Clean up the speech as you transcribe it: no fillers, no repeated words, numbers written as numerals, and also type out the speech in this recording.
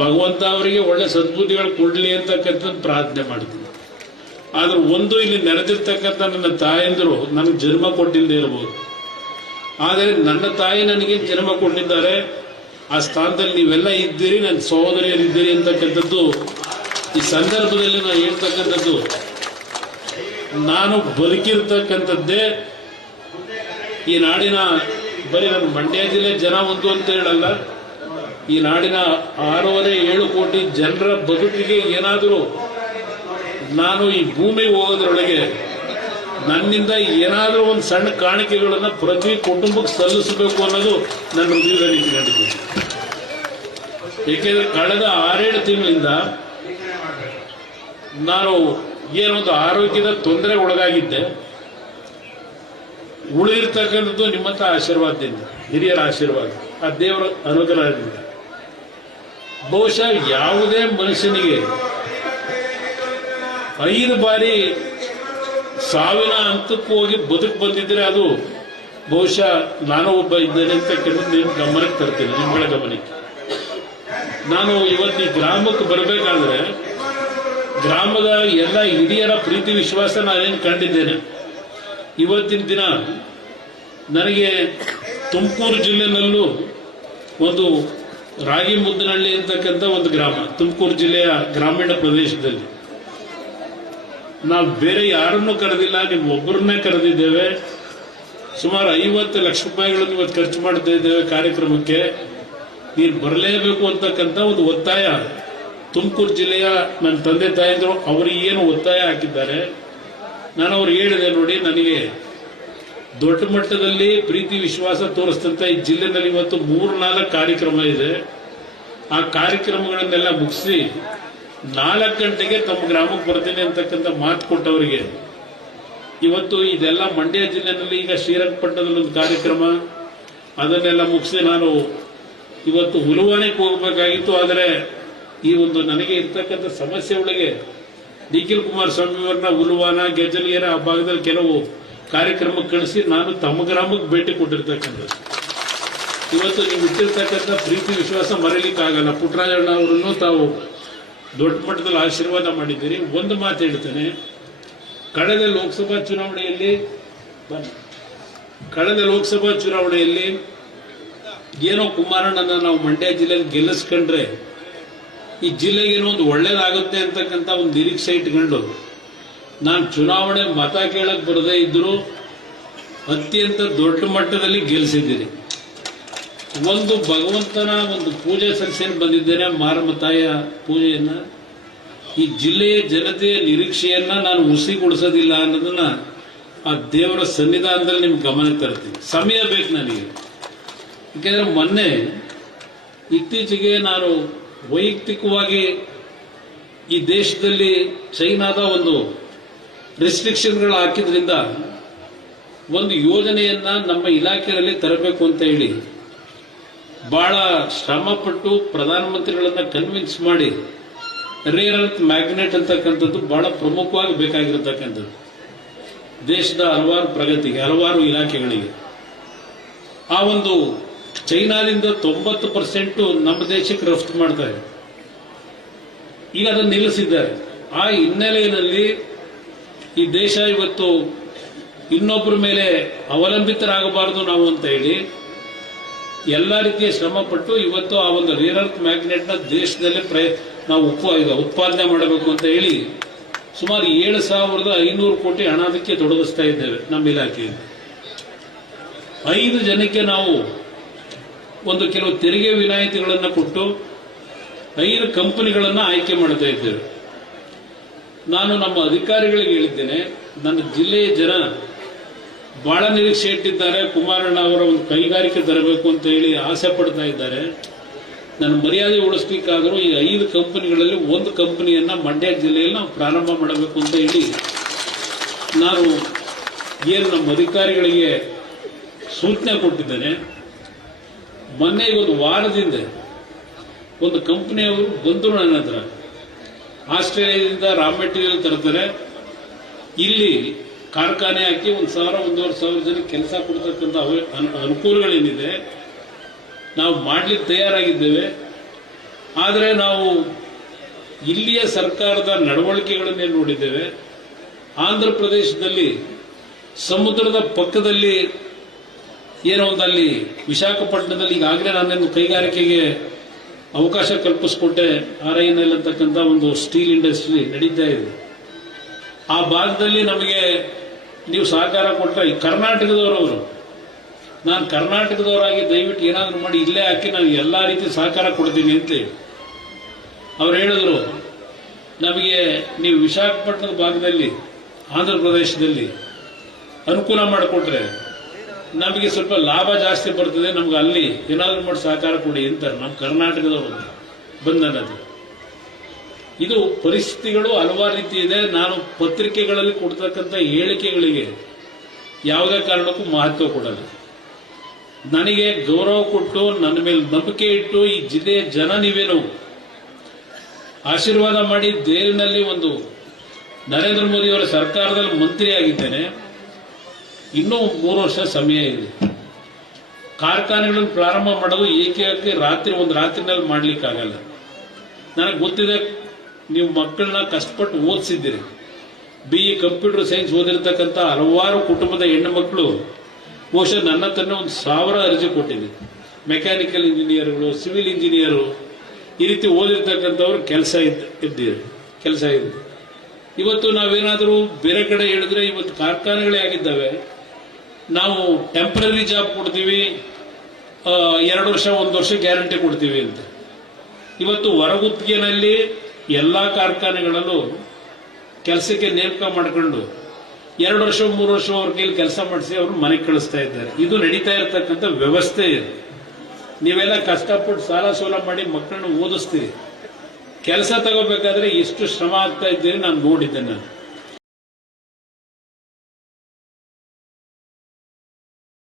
ಭಗವಂತ ಅವರಿಗೆ ಒಳ್ಳೆ ಸದ್ಬುದ್ಧಿಗಳು ಕೊಡ್ಲಿ ಅಂತಕ್ಕಂಥದ್ದು ಪ್ರಾರ್ಥನೆ ಮಾಡ್ತೀನಿ. ಆದ್ರೆ ಒಂದು ಇಲ್ಲಿ ನೆರೆದಿರ್ತಕ್ಕಂಥ ನನ್ನ ತಾಯಂದಿರು ನನಗೆ ಜನ್ಮ ಕೊಟ್ಟಿಲ್ಲದೆ ಇರಬಹುದು, ಆದರೆ ನನ್ನ ತಾಯಿ ನನಗೆ ಜನ್ಮ ಕೊಟ್ಟಿದ್ದಾರೆ. ಆ ಸ್ಥಾನದಲ್ಲಿ ನೀವೆಲ್ಲ ಇದ್ದೀರಿ, ನನ್ನ ಸಹೋದರಿಯರಿದ್ದೀರಿ ಅಂತಕ್ಕಂಥದ್ದು ಈ ಸಂದರ್ಭದಲ್ಲಿ ನಾನು ಹೇಳ್ತಕ್ಕಂಥದ್ದು. ನಾನು ಬದುಕಿರ್ತಕ್ಕಂಥದ್ದೇ ಈ ನಾಡಿನ, ಬರೀ ನಮ್ಮ ಮಂಡ್ಯ ಜಿಲ್ಲೆ ಜನ ಒಂದು ಅಂತ ಹೇಳಲ್ಲ, ಈ ನಾಡಿನ 6.5-7 ಕೋಟಿ ಜನರ ಬದುಕಿಗೆ ಏನಾದರೂ ನಾನು ಈ ಭೂಮಿಗೆ ಹೋಗೋದ್ರೊಳಗೆ ನನ್ನಿಂದ ಏನಾದರೂ ಒಂದು ಸಣ್ಣ ಕಾಣಿಕೆಗಳನ್ನು ಪ್ರತಿ ಕುಟುಂಬಕ್ಕೆ ಸಲ್ಲಿಸಬೇಕು ಅನ್ನೋದು ನನ್ನ ಹೃದಯದಲ್ಲಿ ಇಟ್ಕೊಂಡಿದ್ದೀನಿ. ಏಕೆಂದರೆ ಕಳೆದ 6-7 ತಿಂಗಳಿಂದ ನಾನು ಏನೊಂದು ಆರೋಗ್ಯದ ತೊಂದರೆಗೆ ಒಳಗಾಗಿದ್ದೆ. ಉಳಿದಿರ್ತಕ್ಕಂಥದ್ದು ನಿಮ್ಮಂತ ಆಶೀರ್ವಾದದಿಂದ, ಹಿರಿಯರ ಆಶೀರ್ವಾದ, ಆ ದೇವರ ಅನುಗ್ರಹದಿಂದ. ಬಹುಶಃ ಯಾವುದೇ ಮನುಷ್ಯನಿಗೆ 5 ಬಾರಿ ಸಾವಿನ ಹಂತಕ್ಕೆ ಹೋಗಿ ಬದುಕು ಬಂದಿದ್ರೆ ಅದು ಬಹುಶಃ ನಾನು ಒಬ್ಬ ಇದ್ದೇನೆ ಅಂತ ನಿಮ್ಮ ಗಮನಕ್ಕೆ ತರ್ತೀನಿ, ನಿಮ್ಮಗಳ ಗಮನಕ್ಕೆ. ನಾನು ಇವತ್ತು ಈ ಗ್ರಾಮಕ್ಕೆ ಬರಬೇಕಾದ್ರೆ ಗ್ರಾಮದ ಎಲ್ಲ ಹಿರಿಯರ ಪ್ರೀತಿ ವಿಶ್ವಾಸ ನಾನೇನು ಕಂಡಿದ್ದೇನೆ. ಇವತ್ತಿನ ದಿನ ನನಗೆ ತುಮಕೂರು ಜಿಲ್ಲೆನಲ್ಲೂ ಒಂದು ರಾಗಿ ಮುದ್ದನಹಳ್ಳಿ ಅಂತಕ್ಕಂಥ ಒಂದು ಗ್ರಾಮ, ತುಮಕೂರು ಜಿಲ್ಲೆಯ ಗ್ರಾಮೀಣ ಪ್ರದೇಶದಲ್ಲಿ, ನಾವು ಬೇರೆ ಯಾರನ್ನೂ ಕರೆದಿಲ್ಲ, ನಿಮ್ಮೊಬ್ಬರನ್ನೇ ಕರೆದಿದ್ದೇವೆ. ಸುಮಾರು 50 ಲಕ್ಷ ರೂಪಾಯಿಗಳನ್ನು ಇವತ್ತು ಖರ್ಚು ಮಾಡ್ತಾ ಇದ್ದೇವೆ ಕಾರ್ಯಕ್ರಮಕ್ಕೆ. ನೀನು ಬರಲೇಬೇಕು ಅಂತಕ್ಕಂಥ ಒಂದು ಒತ್ತಾಯ ತುಮಕೂರು ಜಿಲ್ಲೆಯ ನನ್ನ ತಂದೆ ತಾಯಿದ್ರು ಅವರಿಗೆ ಏನು ಒತ್ತಾಯ ಹಾಕಿದ್ದಾರೆ. ನಾನು ಅವ್ರಿಗೆ ಹೇಳಿದೆ, ನೋಡಿ, ನನಗೆ ದೊಡ್ಡ ಮಟ್ಟದಲ್ಲಿ ಪ್ರೀತಿ ವಿಶ್ವಾಸ ತೋರಿಸ್ತಂತ ಈ ಜಿಲ್ಲೆನಲ್ಲಿ ಇವತ್ತು 3-4 ಕಾರ್ಯಕ್ರಮ ಇದೆ. ಆ ಕಾರ್ಯಕ್ರಮಗಳನ್ನೆಲ್ಲ ಮುಗಿಸಿ 4 ಗಂಟೆಗೆ ತಮ್ಮ ಗ್ರಾಮಕ್ಕೆ ಬರ್ತೀನಿ ಅಂತಕ್ಕಂಥ ಮಾತು ಕೊಟ್ಟವರಿಗೆ ಇವತ್ತು ಇದೆಲ್ಲ ಮಂಡ್ಯ ಜಿಲ್ಲೆನಲ್ಲಿ ಈಗ ಶ್ರೀರಂಗಪಟ್ಟಣದಲ್ಲಿ ಒಂದು ಕಾರ್ಯಕ್ರಮ, ಅದನ್ನೆಲ್ಲ ಮುಗಿಸಿ ನಾನು ಇವತ್ತು ಹುಲುವಾನೆಗೆ ಹೋಗಬೇಕಾಗಿತ್ತು. ಆದರೆ ಈ ಒಂದು ನನಗೆ ಇರ್ತಕ್ಕಂಥ ಸಮಸ್ಯೆ ಒಳಗೆ ನಿಖಿಲ್ ಕುಮಾರಸ್ವಾಮಿ ಅವರನ್ನ ಹುಲುವಾನ, ಗೆಜಲಿಗೆರೆ ಆ ಭಾಗದಲ್ಲಿ ಕೆಲವು ಕಾರ್ಯಕ್ರಮಕ್ಕೆ ಕಳಿಸಿ ನಾನು ತಮ್ಮ ಗ್ರಾಮಕ್ಕೆ ಭೇಟಿ ಕೊಟ್ಟಿರ್ತಕ್ಕಂಥದ್ದು. ಇವತ್ತು ನೀವು ಇಟ್ಟಿರ್ತಕ್ಕಂಥ ಪ್ರೀತಿ ವಿಶ್ವಾಸ ಮರೀಲಿಕ್ಕಾಗಲ್ಲ. ಪುಟ್ಟರಾಜಣ್ಣ ಅವರನ್ನು ತಾವು ದೊಡ್ಡ ಮಟ್ಟದಲ್ಲಿ ಆಶೀರ್ವಾದ ಮಾಡಿದ್ದೀರಿ. ಒಂದು ಮಾತು ಹೇಳ್ತೇನೆ, ಕಳೆದ ಲೋಕಸಭಾ ಚುನಾವಣೆಯಲ್ಲಿ ಏನೋ ಕುಮಾರಣ್ಣನ ನಾವು ಮಂಡ್ಯ ಜಿಲ್ಲೆಯಲ್ಲಿ ಗೆಲ್ಲಿಸ್ಕೊಂಡ್ರೆ ಈ ಜಿಲ್ಲೆಗೆ ಏನೋ ಒಂದು ಒಳ್ಳೇದಾಗುತ್ತೆ ಅಂತಕ್ಕಂಥ ಒಂದು ನಿರೀಕ್ಷೆ ಇಟ್ಕೊಂಡು ನಾನು ಚುನಾವಣೆ ಮತ ಕೇಳಕ್ ಬರದೇ ಇದ್ರು ಅತ್ಯಂತ ದೊಡ್ಡ ಮಟ್ಟದಲ್ಲಿ ಗೆಲ್ಲಿಸಿದ್ದೀರಿ. ಒಂದು ಭಗವಂತನ ಒಂದು ಪೂಜೆ ಸಲ್ಲಿಸೇನು ಬಂದಿದ್ದೇನೆ, ಮಾರಮ್ಮ ತಾಯಿಯ ಪೂಜೆಯನ್ನ. ಈ ಜಿಲ್ಲೆಯ ಜನತೆಯ ನಿರೀಕ್ಷೆಯನ್ನ ನಾನು ಹುಸಿಗೊಳಿಸೋದಿಲ್ಲ ಅನ್ನೋದನ್ನ ಆ ದೇವರ ಸನ್ನಿಧಾನದಲ್ಲಿ ನಿಮ್ಗೆ ಗಮನಕ್ಕೆ ತರ್ತೀನಿ. ಸಮಯ ಬೇಕು ನನಗೆ. ಯಾಕೆಂದ್ರೆ ಮೊನ್ನೆ ಇತ್ತೀಚೆಗೆ ನಾನು ವೈಯಕ್ತಿಕವಾಗಿ ಈ ದೇಶದಲ್ಲಿ ಚೈನಾದ ಒಂದು ರೆಸ್ಟ್ರಿಕ್ಷನ್ಗಳು ಹಾಕಿದ್ರಿಂದ ಒಂದು ಯೋಜನೆಯನ್ನ ನಮ್ಮ ಇಲಾಖೆಯಲ್ಲಿ ತರಬೇಕು ಅಂತ ಹೇಳಿ ಬಹಳ ಶ್ರಮಪಟ್ಟು ಪ್ರಧಾನಮಂತ್ರಿಗಳನ್ನ ಕನ್ವಿನ್ಸ್ ಮಾಡಿ ರೇರ್ ಅರ್ತ್ ಮ್ಯಾಗ್ನೆಟ್ ಅಂತಕ್ಕಂಥದ್ದು ಬಹಳ ಪ್ರಮುಖವಾಗಿ ಬೇಕಾಗಿರತಕ್ಕಂಥದ್ದು ದೇಶದ ಹಲವಾರು ಪ್ರಗತಿಗೆ, ಹಲವಾರು ಇಲಾಖೆಗಳಿಗೆ. ಆ ಒಂದು ಚೈನಾದಿಂದ 90% ನಮ್ಮ ದೇಶಕ್ಕೆ ರಫ್ತು ಮಾಡ್ತಾರೆ. ಈಗ ಅದನ್ನು ನಿಲ್ಲಿಸಿದ್ದಾರೆ. ಆ ಹಿನ್ನೆಲೆಯಲ್ಲಿ ಈ ದೇಶ ಇವತ್ತು ಇನ್ನೊಬ್ಬರ ಮೇಲೆ ಅವಲಂಬಿತರಾಗಬಾರದು ನಾವು ಅಂತ ಹೇಳಿ ಎಲ್ಲ ರೀತಿಯ ಶ್ರಮ ಪಟ್ಟು ಇವತ್ತು ಆ ಒಂದು ರೇರ್ ಅರ್ತ್ ಮ್ಯಾಗ್ನೆಟ್ ನ ದೇಶದಲ್ಲೇ ನಾವು ಉತ್ಪಾದನೆ ಮಾಡಬೇಕು ಅಂತ ಹೇಳಿ ಸುಮಾರು 7,500 ಕೋಟಿ ಹಣ ಅದಕ್ಕೆ ತೊಡಗಿಸ್ತಾ ಇದ್ದೇವೆ ನಮ್ಮ ಇಲಾಖೆಯಲ್ಲಿ. 5 ಜನಕ್ಕೆ ನಾವು ಒಂದು ಕೆಲವು ತೆರಿಗೆ ವಿನಾಯಿತಿಗಳನ್ನು ಕೊಟ್ಟು 5 ಕಂಪನಿಗಳನ್ನು ಆಯ್ಕೆ ಮಾಡ್ತಾ ಇದ್ದೇವೆ. ನಾನು ನಮ್ಮ ಅಧಿಕಾರಿಗಳಿಗೆ ಹೇಳಿದ್ದೇನೆ, ನನ್ನ ಜಿಲ್ಲೆಯ ಜನ ಬಹಳ ನಿರೀಕ್ಷೆ ಇಟ್ಟಿದ್ದಾರೆ, ಕುಮಾರಣ್ಣ ಅವರ ಒಂದು ಕೈಗಾರಿಕೆ ತರಬೇಕು ಅಂತ ಹೇಳಿ ಆಸೆ ಪಡ್ತಾ ಇದ್ದಾರೆ. ನನ್ನ ಮರ್ಯಾದೆ ಉಳಿಸ್ಲಿಕ್ಕಾದರೂ ಈ 5 ಕಂಪನಿಗಳಲ್ಲಿ ಒಂದು ಕಂಪನಿಯನ್ನ ಮಂಡ್ಯ ಜಿಲ್ಲೆಯಲ್ಲಿ ನಾವು ಪ್ರಾರಂಭ ಮಾಡಬೇಕು ಅಂತ ಹೇಳಿ ನಾನು ಏನು ನಮ್ಮ ಅಧಿಕಾರಿಗಳಿಗೆ ಸೂಚನೆ ಕೊಟ್ಟಿದ್ದೇನೆ. ಮೊನ್ನೆ ಒಂದು ವಾರದಿಂದ ಒಂದು ಕಂಪನಿಯವರು ಬಂದರು ನನ್ನ ಹತ್ರ. ಆಸ್ಟ್ರೇಲಿಯಾದಿಂದ ರಾ ಮೆಟೀರಿಯಲ್ ತರ್ತಾರೆ, ಇಲ್ಲಿ ಕಾರ್ಖಾನೆ ಹಾಕಿ 1,000-1,500 ಜನ ಕೆಲಸ ಕೊಡ್ತಕ್ಕಂಥ ಅನುಕೂಲಗಳೇನಿದೆ ನಾವು ಮಾಡ್ಲಿಕ್ಕೆ ತಯಾರಾಗಿದ್ದೇವೆ. ಆದರೆ ನಾವು ಇಲ್ಲಿಯ ಸರ್ಕಾರದ ನಡವಳಿಕೆಗಳನ್ನೇ ನೋಡಿದ್ದೇವೆ. ಆಂಧ್ರ ಪ್ರದೇಶದಲ್ಲಿ ಸಮುದ್ರದ ಪಕ್ಕದಲ್ಲಿ ಏನೋ ಒಂದು ಅಲ್ಲಿ ವಿಶಾಖಪಟ್ಟಣದಲ್ಲಿ ಈಗಾಗಲೇ ನಾನೇನು ಕೈಗಾರಿಕೆಗೆ ಅವಕಾಶ ಕಲ್ಪಿಸ್ಕೊಟ್ಟೆ. RINL ಅಂತಕ್ಕಂಥ ಒಂದು ಸ್ಟೀಲ್ ಇಂಡಸ್ಟ್ರಿ ನಡೀತಾ ಇದೆ. ಆ ಭಾಗದಲ್ಲಿ ನಮಗೆ ನೀವು ಸಹಕಾರ ಕೊಟ್ಟರೆ ಕರ್ನಾಟಕದವರು, ನಾನು ಕರ್ನಾಟಕದವರಾಗಿ ದಯವಿಟ್ಟು ಏನಾದರೂ ಮಾಡಿ ಇಲ್ಲೇ ಹಾಕಿ ನಾನು ಎಲ್ಲ ರೀತಿ ಸಹಕಾರ ಕೊಡ್ತೀನಿ ಅಂತ ಅವ್ರು ಹೇಳಿದ್ರು. ನಮಗೆ ನೀವು ವಿಶಾಖಪಟ್ಟಣದ ಭಾಗದಲ್ಲಿ ಆಂಧ್ರ ಪ್ರದೇಶದಲ್ಲಿ ಅನುಕೂಲ ಮಾಡಿಕೊಟ್ರೆ ನಮಗೆ ಸ್ವಲ್ಪ ಲಾಭ ಜಾಸ್ತಿ ಬರ್ತದೆ, ನಮ್ಗೆ ಅಲ್ಲಿ ಏನಾದರೂ ಮಾಡಿ ಸಹಕಾರ ಕೊಡಿ ಅಂತ ನಮ್ಮ ಕರ್ನಾಟಕದವರು ಬಂದನದು. ಇದು ಪರಿಸ್ಥಿತಿಗಳು ಹಲವಾರು ರೀತಿ ಇದೆ. ನಾನು ಪತ್ರಿಕೆಗಳಲ್ಲಿ ಕೊಡ್ತಕ್ಕಂಥ ಹೇಳಿಕೆಗಳಿಗೆ ಯಾವುದೇ ಕಾರಣಕ್ಕೂ ಮಹತ್ವ ಕೊಡಲ್ಲ. ನನಗೆ ಗೌರವ ಕೊಟ್ಟು ನನ್ನ ಮೇಲೆ ನಂಬಿಕೆ ಇಟ್ಟು ಈ ಜಿಲ್ಲೆಯ ಜನ ನೀವೇನು ಆಶೀರ್ವಾದ ಮಾಡಿ ದೇರಿನಲ್ಲಿ ಒಂದು ನರೇಂದ್ರ ಮೋದಿಯವರ ಸರ್ಕಾರದಲ್ಲಿ ಮಂತ್ರಿಯಾಗಿದ್ದೇನೆ. ಇನ್ನೂ 3 ವರ್ಷ ಸಮಯ ಇದೆ. ಕಾರ್ಖಾನೆಗಳನ್ನು ಪ್ರಾರಂಭ ಮಾಡೋದು ಏಕೈಕ ಒಂದು ರಾತ್ರಿನಲ್ಲಿ ಮಾಡ್ಲಿಕ್ಕಾಗಲ್ಲ. ನನಗೆ ಗೊತ್ತಿದೆ, ನೀವು ಮಕ್ಕಳನ್ನ ಕಷ್ಟಪಟ್ಟು ಓದಿಸಿದ್ದೀರಿ. BE ಕಂಪ್ಯೂಟರ್ ಸೈನ್ಸ್ ಓದಿರ್ತಕ್ಕಂಥ ಹಲವಾರು ಕುಟುಂಬದ ಹೆಣ್ಣು ಮಕ್ಕಳು ಬಹುಶಃ ನನ್ನ ಹತ್ರನೇ 1000 ಅರ್ಜಿ ಕೊಟ್ಟಿದೆ. ಮೆಕ್ಯಾನಿಕಲ್ ಇಂಜಿನಿಯರ್ಗಳು, ಸಿವಿಲ್ ಇಂಜಿನಿಯರು, ಈ ರೀತಿ ಓದಿರ್ತಕ್ಕಂಥವ್ರು ಕೆಲಸ ಇದೆ. ಇವತ್ತು ನಾವೇನಾದರೂ ಬೇರೆ ಕಡೆ ಹೇಳಿದ್ರೆ ಇವತ್ತು ಕಾರ್ಖಾನೆಗಳೇ ಆಗಿದ್ದಾವೆ. ನಾವು ಟೆಂಪರರಿ ಜಾಬ್ ಕೊಡ್ತೀವಿ, 2 ವರ್ಷ 1 ವರ್ಷ ಗ್ಯಾರಂಟಿ ಕೊಡ್ತೀವಿ ಅಂತ. ಇವತ್ತು ಹೊರಗುತ್ತಿಗೆನಲ್ಲಿ ಎಲ್ಲಾ ಕಾರ್ಖಾನೆಗಳಲ್ಲೂ ಕೆಲಸಕ್ಕೆ ನೇಮಕ ಮಾಡ್ಕೊಂಡು 2 ವರ್ಷ 3 ವರ್ಷ ಅವ್ರ ಕೈಲಿ ಕೆಲಸ ಮಾಡಿಸಿ ಅವ್ರು ಮನೆಗೆ ಕಳಿಸ್ತಾ ಇದ್ದಾರೆ. ಇದು ನಡೀತಾ ಇರತಕ್ಕಂಥ ವ್ಯವಸ್ಥೆ ಇದೆ. ನೀವೆಲ್ಲ ಕಷ್ಟಪಟ್ಟು ಸಾಲ ಸೋಲ ಮಾಡಿ ಮಕ್ಕಳನ್ನ ಓದಿಸ್ತೀರಿ. ಕೆಲಸ ತಗೋಬೇಕಾದ್ರೆ ಎಷ್ಟು ಶ್ರಮ ಆಗ್ತಾ ಇದ್ದೀರಿ ನಾನು ನೋಡಿದ್ದೆ. ನಾನು